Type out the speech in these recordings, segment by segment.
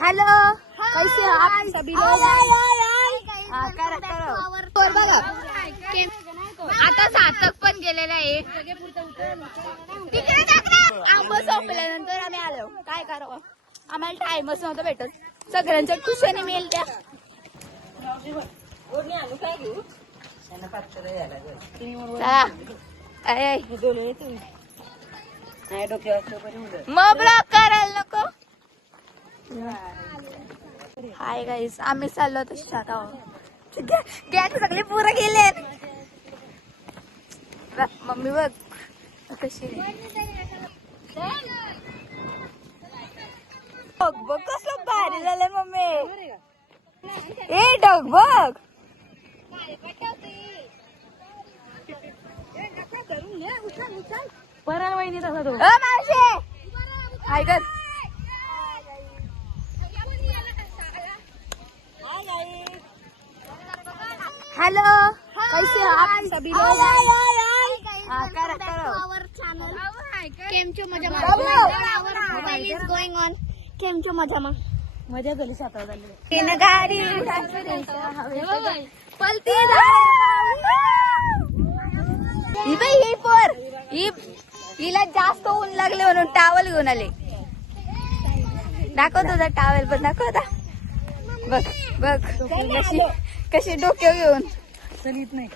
Hello, कैसे हो आप सभी लोग? आता सार्थक पण गेलेला आहे. आंब संपल्यानंतर आम्ही आलो. काय करावं, आम्हाला टाइमच नव्हता भेटत. सगळ्यांच्या खुशाने मेल त्या. मग ब्लॉक करायला नको. हाय गाईस, आम्ही चाललो तशात आहोत. गॅग सगळे पुरे गेले. मम्मी बघ कशी बघ बघ कसं भारी झालंय मम्मी. ए डग बघ. पराल वहिनी तसा तो मावशी हाय कर. हेलो, कैसे हो आप सभी लोग? केमचो मजामा मजा झाली सातारा झाली. इन गाडी पलती ही बाई ही पोर हिला जास्त ऊन लागले म्हणून टावल घेऊन आले. दाखव तुझा टावेल पण दाखव आता. बघ बघ कशी कशी डोक्यावर घेऊन चलित नाही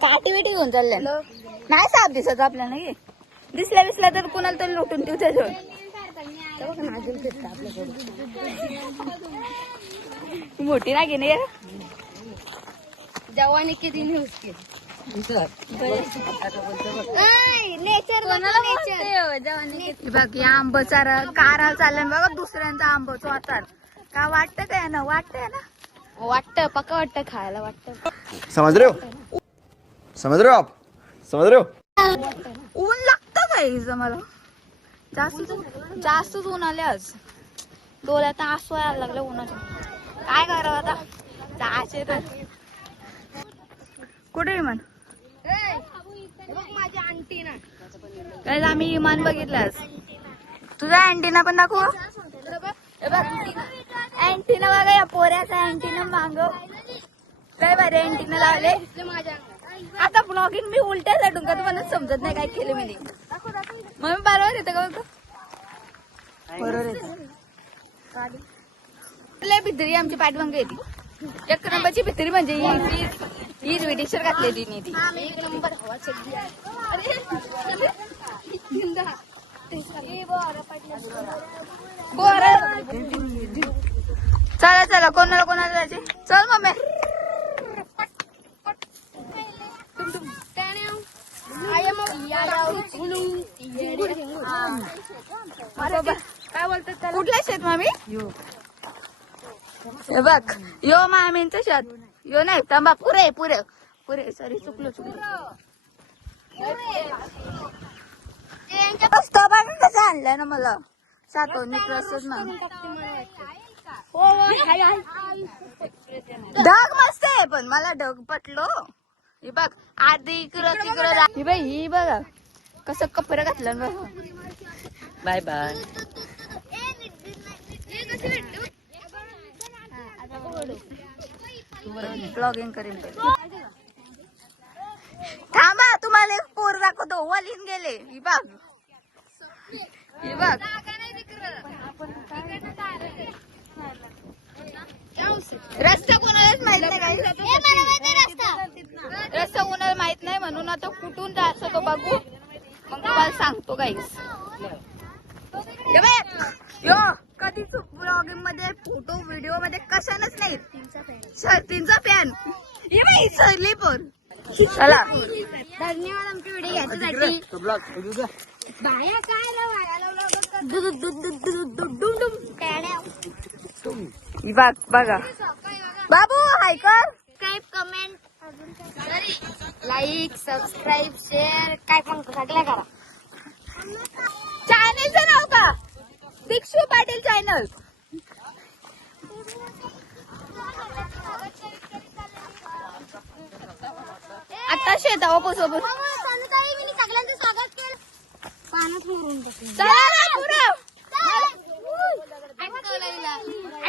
पाठी बिटी घेऊन चालले. नाही साप दिसत आपल्याला. नाही दिसला तर कोणाला तरी लुटून ठेवतो. मोठी नागी नाही जवानी के दिन है उसके नेचर बघ. या आंबचा कारा चालला बघा. दुसऱ्यांचा आंबच वाचाल का वाटतं काय ना. वाटतंय ना. वाटतं पक्का वाटतं खायला वाटतं. समझ रहे हो, समझ रहे हो आप, समझ रहे हो. ऊन लागतं काय मला. जास्तच ऊन आले आज. डोळ्यात आसू यायला लागले उन्हाच्या. काय करावं आता. जायचे तर कुठे विमान. माझी आंटी ना काय आम्ही विमान बघितलं आज. तुझा अँटीना पण दाखव. अँटीना बघा. या पोऱ्याचा अँटीना मांग काय बरे अँटीना लावले. आता ब्लॉगिंग मी उलट्या साडून का तुम्हाला समजत नाही काय केलं मी. मग बरोबर येतं का. बरोबर येत. भित्री आमची पाठवंग येते. एक नंबरची भित्री म्हणजे हिरवी टी शर्ट घातलेली ती. चला चला कोणाला जायचे. चल मम्मी. काय बोलतात कुठल्या शेत मामी. हे बघ यो मामींचं शेत. यो नाही तांबा पुरे पुरे पुरे. सॉरी चुकलो. कसं आणलंय ना मला. सातवणी प्रसच ना. ढग मस्त आहे पण मला ढग पटलो. हे बघ आधी इकडं तिकडं. ही बाई ही बघा कसं कपडे घातलं बघ. Bye bye. ब्लॉगिंग करेन. थांबा तुम्हाला एक पोर दाखवतो. वलीन गेले. ही बघ ही बघ. रस्ता कोणालाच माहित नाही काय. रस्ता कोणाला माहित नाही म्हणून आता कुठून जायचं तो बघू. मग तुम्हाला सांगतो गाईस. यो कधीच ब्लॉगिंग मध्ये फोटो व्हिडिओ मध्ये कशानच नाही. शर्तींचा फॅन हे बाई सरली पण. चला धन्यवाद आमची व्हिडिओ घ्यायसाठी. बाया काय बघा बाबू हाय कर. Subscribe comment like subscribe share काय पण सगळं करा. चॅनलचं नाव का. दीक्षू पाटील चॅनल. आता शेतावर सोबत सगळ्यांचं स्वागत केलं. पाण्यात मोरून चला ना पुढं.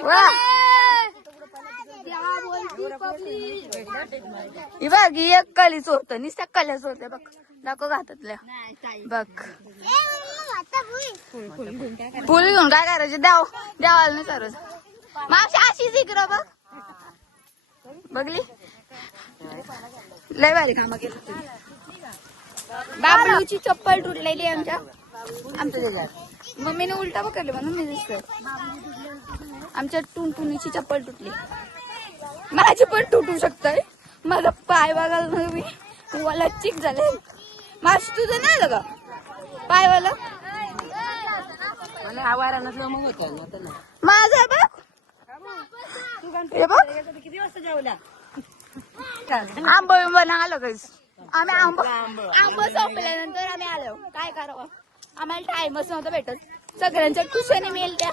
वा. ही बघ ही एक कली चोरतं नुसत्या कल्या चोरत्या बघ दाखव घातातल्या बघ. फुल घेऊन काय करायचे द्यावाला नाही सर्व मावशी अशीच इकडं बघ बघली लय भारी कामं केली. बाबळूची चप्पल तुटलेली आमच्या त्याच्यात मम्मीने उलटा पकडले म्हणून मी दिसतोय. आमच्या टुनटुनीची चप्पल तुटली. माझी पण तुटू शकतंय. माझा पाय बघायला मी वाला चिक झाले. मास तुझं नाही आलं का पायवाला माझा बघ किती वाजता जेवला आंब बिंब आलो काहीच. आम्ही आंब संपल्यानंतर आम्ही आलो. काय करावं आम्हाला टाइमच नव्हता भेटत. सगळ्यांच्या ट्युशनी मिळेल त्या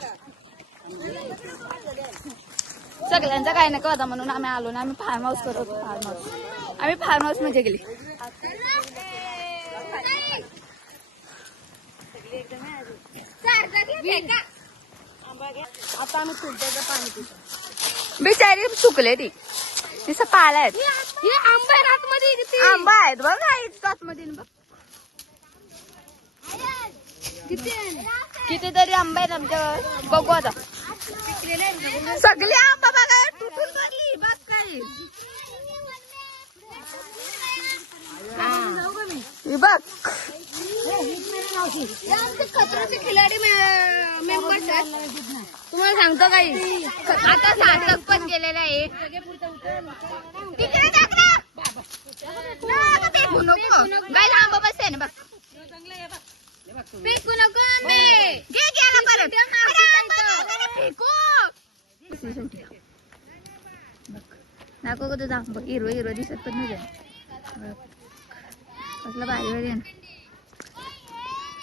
सगळ्यांचा काय नको होता म्हणून आम्ही आलो ना. आम्ही फार्म हाऊस करत होतो. फार्म हाऊस आम्ही फार्म हाऊस मध्ये गेली. आता आम्ही फिल्टरचं पाणी पितो. बिचारी सुकले ती तिचं पाला आहेत. आंबा आहे आतमध्ये आंबा आहेत बघ आहेत आतमध्ये बघ कितीतरी आंबा आहेत आमच्या. बघू आता सगळे आंबा बघा तुटून पडली बघ काही बघ. खतरोचे खिलाडी मेंबर्स आहेत. तुम्हाला सांगतो काही आता सार्थक पण गेलेला आहे. गायला आंबा बसते ना बघ फेकू नको बे. नको का तुझा आंबा हिरव हिरव दिसत पण नाही कसलं भारी भारी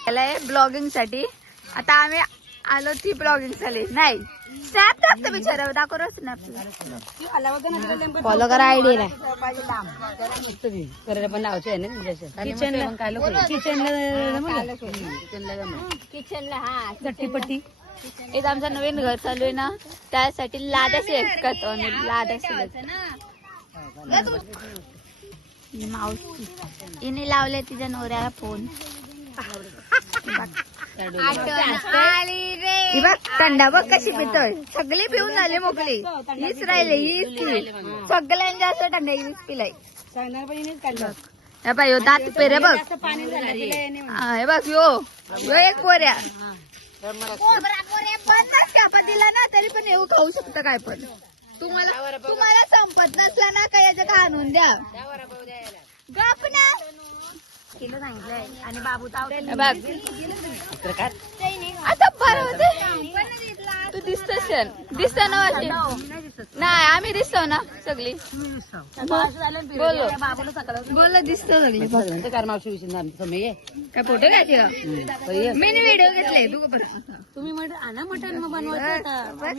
त्याला ब्लॉगिंग साठी. आता आम्ही आलो ती ब्लॉगिंग झाली नाही स्नॅप टाकतो बिचारा दाखवच ना फॉलो करा आयडिया करायला पण लावायचं आहे ना किचनला हा चट्टीपट्टी. एक आमचं नवीन घर चालू आहे ना त्यासाठी लाद्या सिलेक्ट करतो आणि लाद्या सिलेक्ट मावशी हिने लावले तिच्या नवऱ्याला फोन. बघ थंडा बघ कशी पितोय. सगळी पिऊन झाले मोकळी हीच राहिले हीच सगळ्यांनी जास्त थंडा हीच पिलाय. हे बघ दात पेरे बघ हे बघ यो एक पोऱ्या आपण दिला ना तरी पण येऊ खाऊ शकतं काय पण. तुम्हाला संपत नसला ना काय याचं का आणून द्या गप ना किलो सांगितलंय आणि बाबू बघ आता बरं होते. तू दिसत ना वाटते नाही आम्ही दिसतो ना सगळी बोल दिसतो सगळी काय फोटो घ्यायचे का मी व्हिडिओ घेतले तू तुम्ही मटन बनवायचं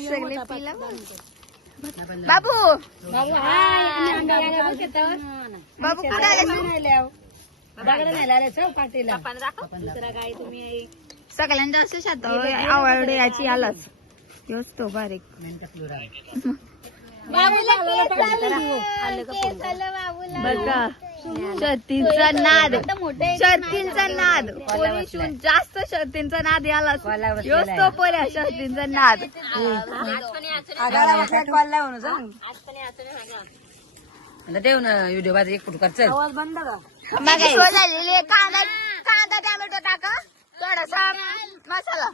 सगळे पिला बाबू बाबू सगळ्यांना असं शात आवडे याची आलाच योच तो बारीक बघा शर्तींचा नाद कोणी जास्त शर्तींचा नाद यालाच योच तो पोऱ्या शर्तींचा नाद. देऊ ना व्हिडिओ बाजू एक फुटकार चल बंद का कांदा टॅमॅटो टाका थोडासा मसाला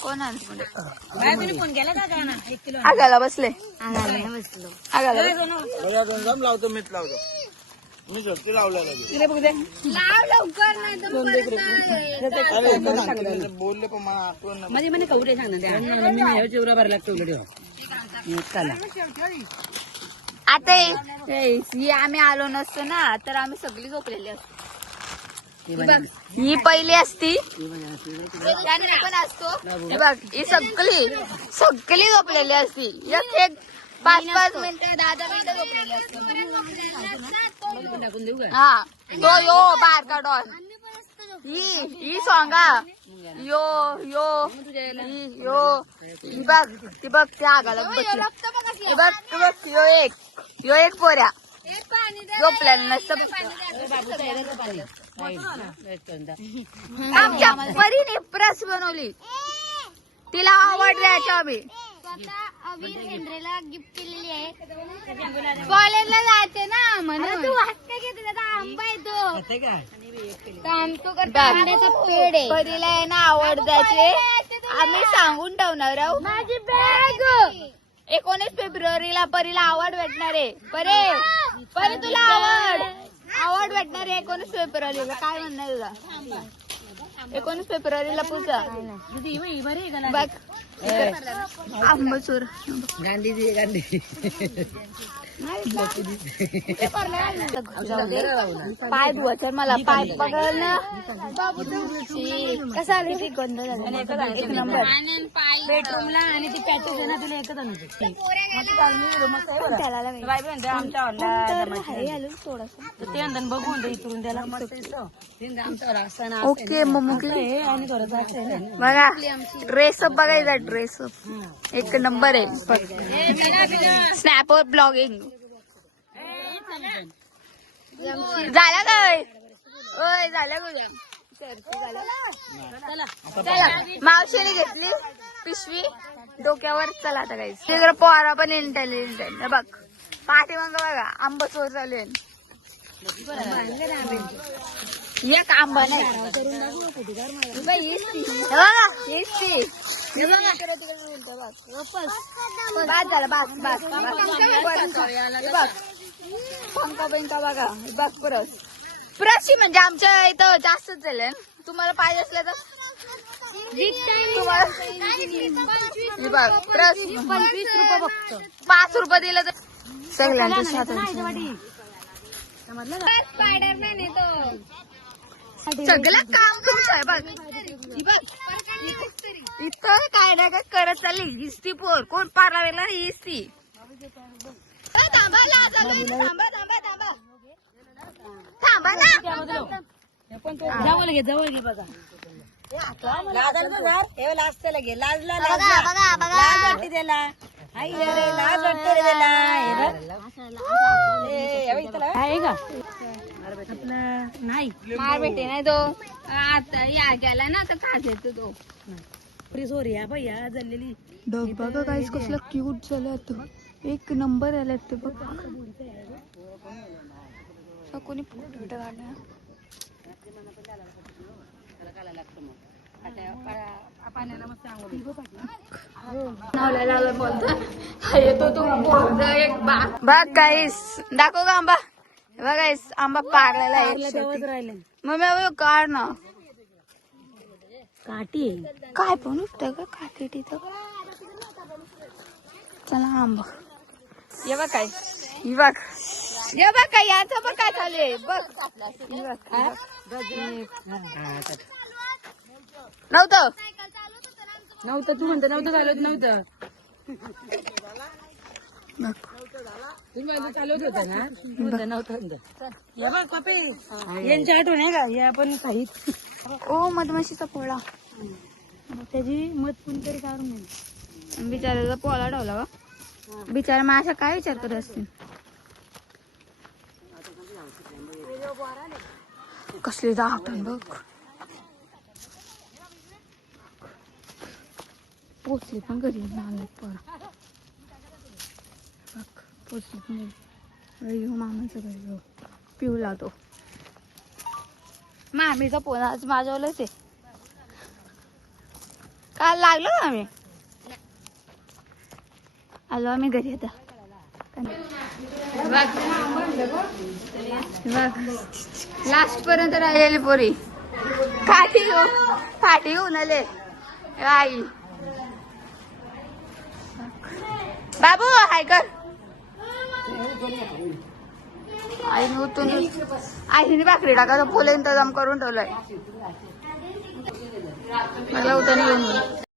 फोन केला का एक किलो आगाला बसले बसलो. आगाला लावतो मीठ लावतो मी झटके लावला बोलले पण मला आठवण नाही. मध्ये म्हणे कवडे सांगणार मी चिवरा भरला ठेवलं चला. आता ही आम्ही आलो नसतो ना तर आम्ही सगळी झोपलेली असतो. ही पहिली असती त्याने पण असतो हे बघ ही सगळी झोपलेली असती. एक 5-5 मिनिटं 10-10 मिनिटं झोपलेली असते. हा तो यो बारका डॉन ही सॉंगा यो यो यो ही बघ ती बघ त्या आगाला बसली बघ यो एक पोऱ्या झोपल्याला नसतं आमच्या परीने प्रस बनवली तिला आवडली याच्या आम्ही हेनरीला गिफ्ट केलेली आहे कॉलेजला जायचे ना म्हणून तू हक्का घेते त्याचा आंबा येतो आंब्याचा पेड आहे परीला आहे ना आवड द्यायचे आम्ही सांगून ठेवणार आहोत माझी बॅग 19 फेब्रुवारीला परीला आवड भेटणार आहे परी तुला आवड भेटणार आहे 19 फेब्रुवारीला काय म्हणणार तुला 19 फेब्रुवारीला पूजा बघ आंबचूर गांधी दी गांधी पाय धुवायचे मला पाय पकडलं ना कसा आली ती गंध झाली एक नंबर बेडरूमला आणि ती पॅकेज आहे ना तुला एकच आणतो बघून इकडून त्याला ओके मग बघा ड्रेसअप बघायचा ड्रेसअप एक नंबर आहे स्नॅपवर ब्लॉगिंग झाला काय ओय झालं गुलाम चला मावशीने घेतली पिशवी डोक्यावर चला आता काही तिकडे पोहारा पण इंटेलिजंट आहे बघ पाठीमाग बघा आंबा चोर चालू आहे एक आंबा नाही पंखा बिंका बघा बघ प्रशी म्हणजे आमच्या इथं जास्तच झालं तुम्हाला पाहिजे असलं तर तुम्हाला बघ प्रस 25 रुपये फक्त 5 रुपये दिलं तर सगळ्यांचं स्पायडरमॅन येतो सगळं काम तुमचं आहे बघ इथं काय ना काय करत चालली हिस्ती पोर कोण पारला वेगळा हिस्ती थांबा ना जवळ घे बघा नाही मार भेटे नाही तो आता या गेला ना तर का घेतो तो सोरी भैया झालेली डग बघा काहीच कसलं क्यूट झालं आता एक नंबर आला ते बघ कोणी फोटो काढला बघ काहीस दाखव का आंबा बघायस आंबा पारलेला आहे मग काढ ना काठी काय पण उठतं का काठी तिथं चला आंबा ये बघ काय ही बघ ये बघ काय याचं पण काय चालू आहे बघ नव्हतं तू म्हणतो नव्हतं चालवत नव्हतं तुम्ही चालवत होता ना नव्हतं या बघ कपे यांची आठवण आहे का हे आपण काही ओ मधमाशीचा पोळा त्याची मत कोणतरी काढून नाही बिचाराचा पोळा ठेवला का बिचारा माझा काय विचार करत असतील कसली दाटण बघ पोचली पण घरी पोचली पण घरी मामाचं घरी पिऊला तो मामीचा फोन आज माझ्यावरच आहे काल लागलो ना आम्ही आलो आम्ही घरी आता लास्ट पर्यंत राहिलेली पोरी काठी घेऊन आले आई बाबू हाय कर आईने उतून आईने भाकरी टाका फुले इंतजाम करून ठेवलाय मला उतरणी